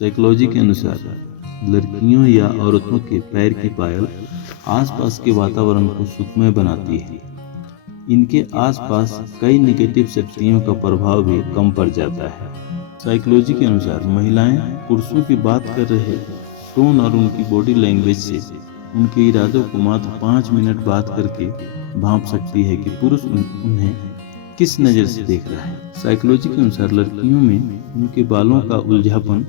Psychology के अनुसार लड़कियों या औरतों के पैर की पायल आसपास के वातावरण को सुखमय बनाती है। इनके आसपास कई निगेटिव शक्तियों का प्रभाव भी कम पड़ जाता है। साइकोलॉजी के अनुसार महिलाएं पुरुषों की बात कर रहे टोन और उनकी बॉडी लैंग्वेज से उनके इरादों को मात्र 5 मिनट बात करके भांप सकती है कि पुरुष उन्हें किस नज़र से देख रहा है। साइकोलॉजी के अनुसार लड़कियों में उनके बालों का उलझापन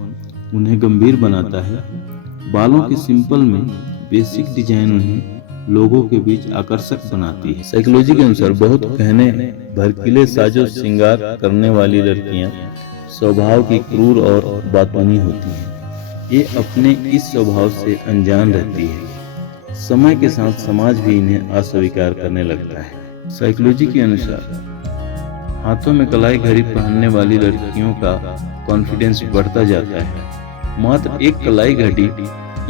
उन्हें गंभीर बनाता है। बालों के सिंपल में बेसिक डिजाइन उन्हें लोगों के बीच आकर्षक बनाती है। साइकोलॉजी के अनुसार बहुत गहने भड़कीले साजो श्रृंगार करने वाली लड़कियां स्वभाव की क्रूर और बातूनी होती हैं। ये अपने इस स्वभाव से अनजान रहती है। समय के साथ समाज भी इन्हें अस्वीकार करने लगता है। साइकोलॉजी के अनुसार हाथों में कलाई घड़ी पहनने वाली लड़कियों का कॉन्फिडेंस बढ़ता जाता है। मात्र एक कलाई घड़ी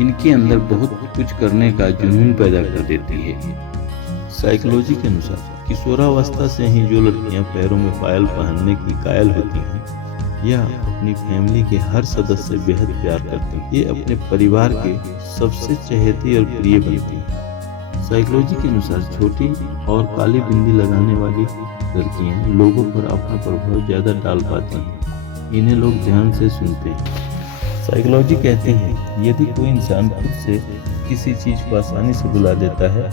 इनके अंदर बहुत कुछ करने का जुनून पैदा कर देती है। साइकोलॉजी के अनुसार किशोरावस्था से ही जो लड़कियां पैरों में पायल पहनने की कायल होती हैं या अपनी फैमिली के हर सदस्य से बेहद प्यार करती हैं, ये अपने परिवार के सबसे चहेती और प्रिय बनती हैं। साइकोलॉजी के अनुसार छोटी और काली बिंदी लगाने वाली लड़कियां लोगों पर अपना प्रभाव ज्यादा डाल पाती हैं। इन्हें लोग ध्यान से सुनते हैं। साइकोलॉजी कहती है यदि कोई इंसान खुद से किसी चीज को आसानी से भुला देता है,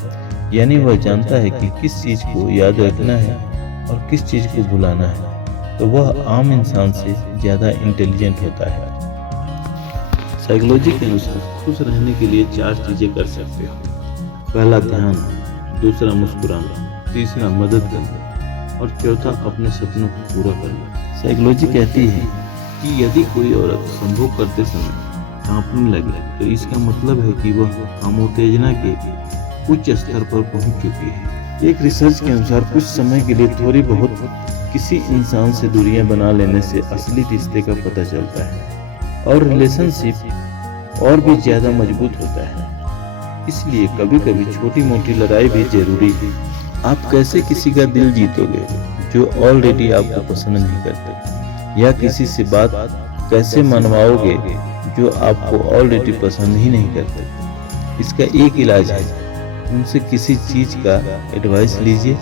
यानी वह जानता है कि किस चीज को याद रखना है और किस चीज को भुलाना है, तो वह आम इंसान से ज्यादा इंटेलिजेंट होता है। साइकोलॉजी के अनुसार खुश रहने के लिए 4 चीजें कर सकते हो। पहला ध्यान, दूसरा मुस्कुराना, तीसरा मदद करना और चौथा अपने सपनों को पूरा करना। साइकोलॉजी कहती है कि यदि कोई औरत संभोग करते समय कांपने लगे तो इसका मतलब है कि वह कामोत्तेजना के उच्च स्तर पर पहुंच चुकी है। एक रिसर्च के अनुसार कुछ समय के लिए थोड़ी बहुत किसी इंसान से दूरियां बना लेने से असली रिश्ते का पता चलता है और रिलेशनशिप और भी ज्यादा मजबूत होता है। इसलिए कभी कभी छोटी मोटी लड़ाई भी जरूरी है। आप कैसे किसी का दिल जीतोगे जो ऑलरेडी आपको पसंद नहीं करते, या किसी से बात कैसे मनवाओगे जो आपको ऑलरेडी पसंद ही नहीं करते। इसका एक इलाज है, उनसे किसी चीज का एडवाइस लीजिए।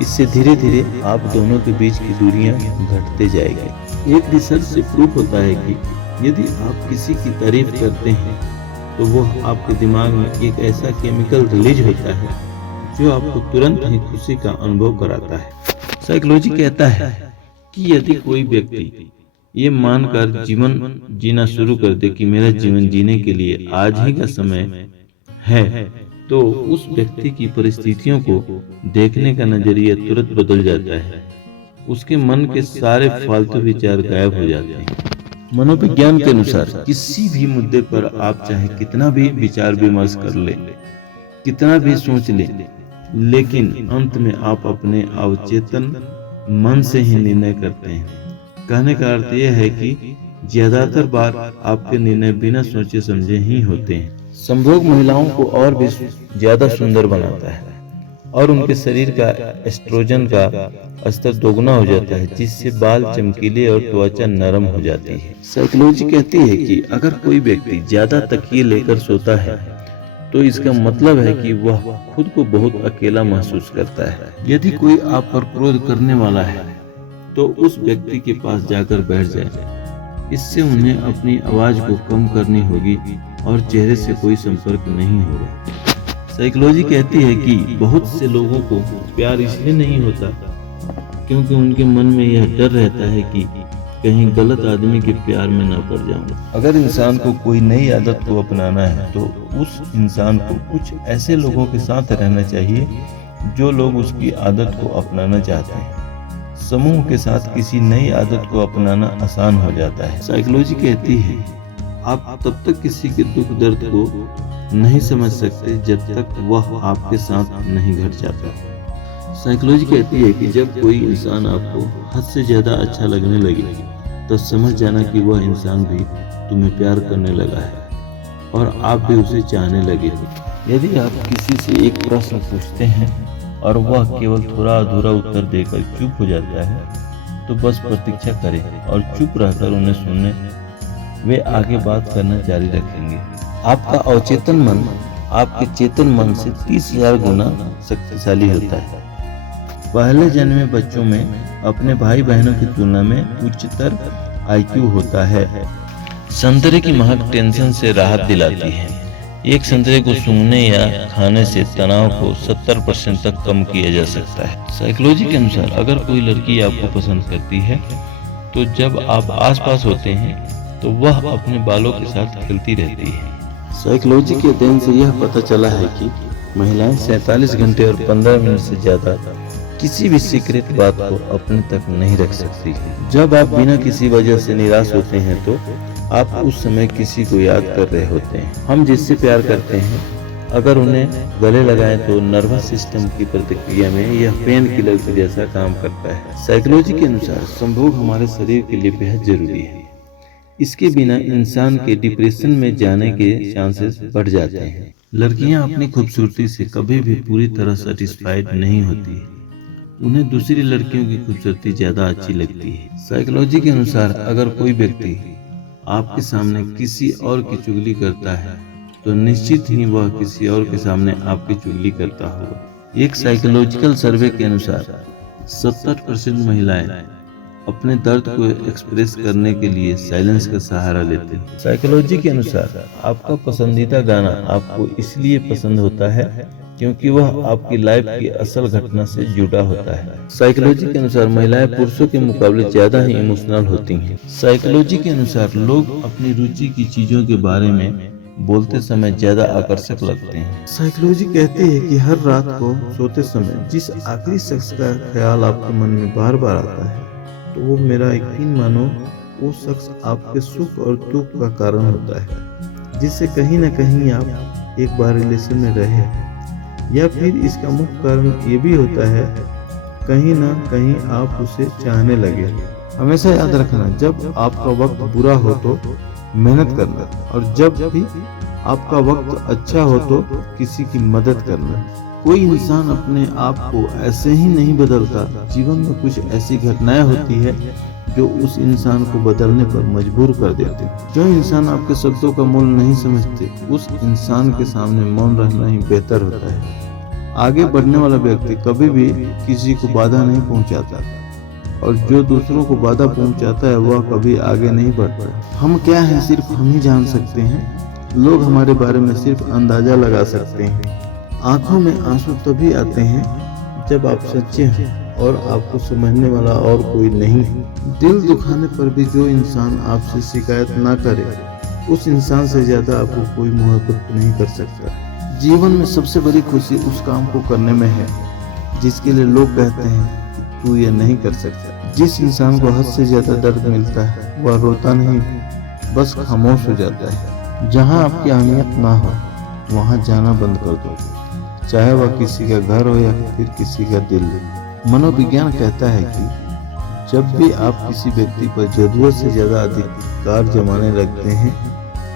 इससे धीरे धीरे आप दोनों के बीच की दूरियां घटते जाएगी। एक रिसर्च से प्रूफ होता है कि यदि आप किसी की तारीफ करते हैं तो वह आपके दिमाग में एक ऐसा केमिकल रिलीज होता है जो आपको तुरंत ही खुशी का अनुभव कराता है। साइकोलॉजी कहता है कि यदि कोई व्यक्ति ये मानकर जीवन जीना शुरू कर दे कि मेरा जीवन जीने के लिए आज ही का समय है, तो उस व्यक्ति की परिस्थितियों को देखने का नजरिया तुरंत बदल जाता है। उसके मन के सारे फालतू विचार गायब हो जाते हैं। मनोविज्ञान के अनुसार किसी भी मुद्दे पर आप चाहे कितना भी विचार विमर्श कर ले, कितना भी सोच ले, लेकिन अंत में आप अपने अवचेतन मन से ही निर्णय करते हैं। कहने का अर्थ यह है कि ज्यादातर बार आपके निर्णय बिना सोचे समझे ही होते हैं। संभोग महिलाओं को और भी ज्यादा सुंदर बनाता है और उनके शरीर का एस्ट्रोजन का स्तर दोगुना हो जाता है, जिससे बाल चमकीले और त्वचा नरम हो जाती है। साइकोलॉजी कहती है कि अगर कोई व्यक्ति ज्यादा तकिए लेकर सोता है तो इसका मतलब है कि वह खुद को बहुत अकेला महसूस करता है। यदि कोई आप पर क्रोध करने वाला है तो उस व्यक्ति के पास जाकर बैठ जाए। इससे उन्हें अपनी आवाज को कम करनी होगी और चेहरे से कोई संपर्क नहीं होगा। साइकोलॉजी कहती है कि बहुत से लोगों को प्यार इसलिए नहीं होता क्योंकि उनके मन में यह डर रहता है कि कहीं गलत आदमी के प्यार में न पड़ जाऊं। अगर इंसान को कोई नई आदत को अपनाना है तो उस इंसान को कुछ ऐसे लोगों के साथ रहना चाहिए जो लोग उसकी आदत को अपनाना चाहते हैं। समूह के साथ किसी नई आदत को अपनाना आसान हो जाता है। साइकोलॉजी कहती है आप तब तक किसी के दुख दर्द को नहीं समझ सकते जब तक वह आपके साथ नहीं घट जाता। साइकोलॉजी कहती है कि जब कोई इंसान आपको हद से ज्यादा अच्छा लगने लगे तो समझ जाना कि वह इंसान भी तुम्हें प्यार करने लगा है और आप भी उसे चाहने लगे हो। यदि आप किसी से एक प्रश्न पूछते हैं और वह केवल थोड़ा अधूरा उत्तर देकर चुप हो जाता है तो बस प्रतीक्षा करें और चुप रहकर उन्हें सुनने वे आगे बात करना जारी रखेंगे। आपका अवचेतन मन आपके चेतन मन से 30,000 गुना शक्तिशाली होता है। पहले जन्म में बच्चों में अपने भाई बहनों की तुलना में उच्चतर IQ होता है। संतरे की महक टेंशन से राहत दिलाती है। एक संतरे को सूंघने या खाने से तनाव को 70% तक कम किया जा सकता है। साइकोलॉजी के अनुसार अगर कोई लड़की आपको पसंद करती है तो जब आप आसपास होते हैं तो वह अपने बालों के साथ खेलती रहती है। साइकोलॉजी के अध्ययन से यह पता चला है कि महिलाएं 47 घंटे और 15 मिनट से ज्यादा किसी भी सीक्रेट बात को अपने तक नहीं रख सकती। जब आप बिना किसी वजह से निराश होते हैं तो आप उस समय किसी को याद कर रहे होते हैं। हम जिससे प्यार करते हैं अगर उन्हें गले लगाएं तो नर्वस सिस्टम की प्रतिक्रिया में यह पेन किलर के जैसा काम करता है। साइकोलॉजी के अनुसार संभोग हमारे शरीर के लिए बेहद जरूरी है। इसके बिना इंसान के डिप्रेशन में जाने के चांसेस बढ़ जाते हैं। लड़कियां अपनी खूबसूरती से कभी भी पूरी तरह सेटिस्फाइड नहीं होती। उन्हें दूसरी लड़कियों की खूबसूरती ज्यादा अच्छी लगती है। साइकोलॉजी के अनुसार अगर कोई व्यक्ति आपके सामने किसी और की चुगली करता है तो निश्चित ही वह किसी और के सामने आपकी चुगली करता होगा। एक साइकोलॉजिकल सर्वे के अनुसार 70% महिलाएं अपने दर्द को एक्सप्रेस करने के लिए साइलेंस का सहारा लेते हैं। साइकोलॉजी के अनुसार आपका पसंदीदा गाना आपको इसलिए पसंद होता है क्योंकि वह आपकी लाइफ की असल घटना से जुड़ा होता है। साइकोलॉजी के अनुसार महिलाएं पुरुषों के मुकाबले ज्यादा ही इमोशनल होती हैं। साइकोलॉजी के अनुसार लोग अपनी रुचि की चीजों के बारे में बोलते समय ज्यादा आकर्षक लगते हैं। साइकोलॉजी कहती है कि हर रात को सोते समय जिस आखिरी शख्स का ख्याल आपके मन में बार बार आता है तो वो मेरा यकीन मानो वो शख्स आपके सुख और दुख का कारण होता है, जिससे कहीं न कहीं आप एक बार रिलेशन में रहे, या फिर इसका मुख्य कारण ये भी होता है कहीं ना कहीं आप उसे चाहने लगे। हमेशा याद रखना, जब आपका वक्त बुरा हो तो मेहनत करना, और जब भी आपका वक्त अच्छा हो तो किसी की मदद करना। कोई इंसान अपने आप को ऐसे ही नहीं बदलता। जीवन में कुछ ऐसी घटनाएं होती है जो उस इंसान को बदलने पर मजबूर कर देते हैं। जो इंसान आपके शब्दों का मूल्य नहीं समझते उस इंसान के सामने मौन रहना ही बेहतर होता है। आगे बढ़ने वाला व्यक्ति कभी भी किसी को बाधा नहीं पहुंचाता, और जो दूसरों को बाधा पहुंचाता है वह कभी आगे नहीं बढ़ता। हम क्या हैं सिर्फ हम ही जान सकते हैं। लोग हमारे बारे में सिर्फ अंदाजा लगा सकते हैं। आंखों में आंसू तभी आते हैं जब आप सच्चे हैं और आपको समझने वाला और कोई नहीं। दिल दुखाने पर भी जो इंसान आपसे शिकायत ना करे उस इंसान से ज्यादा आपको कोई मोहब्बत नहीं कर सकता। जीवन में सबसे बड़ी खुशी उस काम को करने में है जिसके लिए लोग कहते हैं कि तू ये नहीं कर सकता। जिस इंसान को हद से ज्यादा दर्द मिलता है वह रोता नहीं, बस खामोश हो जाता है। जहाँ आपकी अहमियत ना हो वहाँ जाना बंद कर दो, चाहे वह किसी का घर हो या फिर किसी का दिल। मनोविज्ञान कहता है कि जब भी आप किसी व्यक्ति पर जरूरत से ज्यादा अधिकार जमाने लगते हैं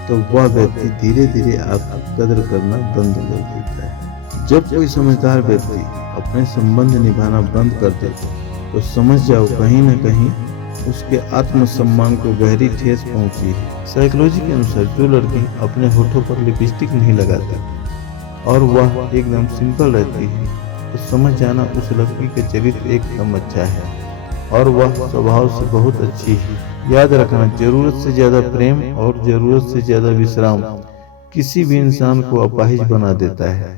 तो वह व्यक्ति धीरे धीरे आपकी कदर करना बंद कर देता है। जब कोई समझदार व्यक्ति अपने संबंध निभाना बंद कर दे तो समझ जाओ कहीं न कहीं उसके आत्मसम्मान को गहरी ठेस पहुंची है। साइकोलॉजी के अनुसार जो लड़की अपने होठों पर लिपस्टिक नहीं लगाती और वह एकदम सिंपल रहती है तो समझ जाना उस लड़की का चरित्र एकदम अच्छा है और वह स्वभाव से बहुत अच्छी है। याद रखना, जरूरत से ज्यादा प्रेम और जरूरत से ज्यादा विश्राम किसी भी इंसान को अपाहिज बना देता है।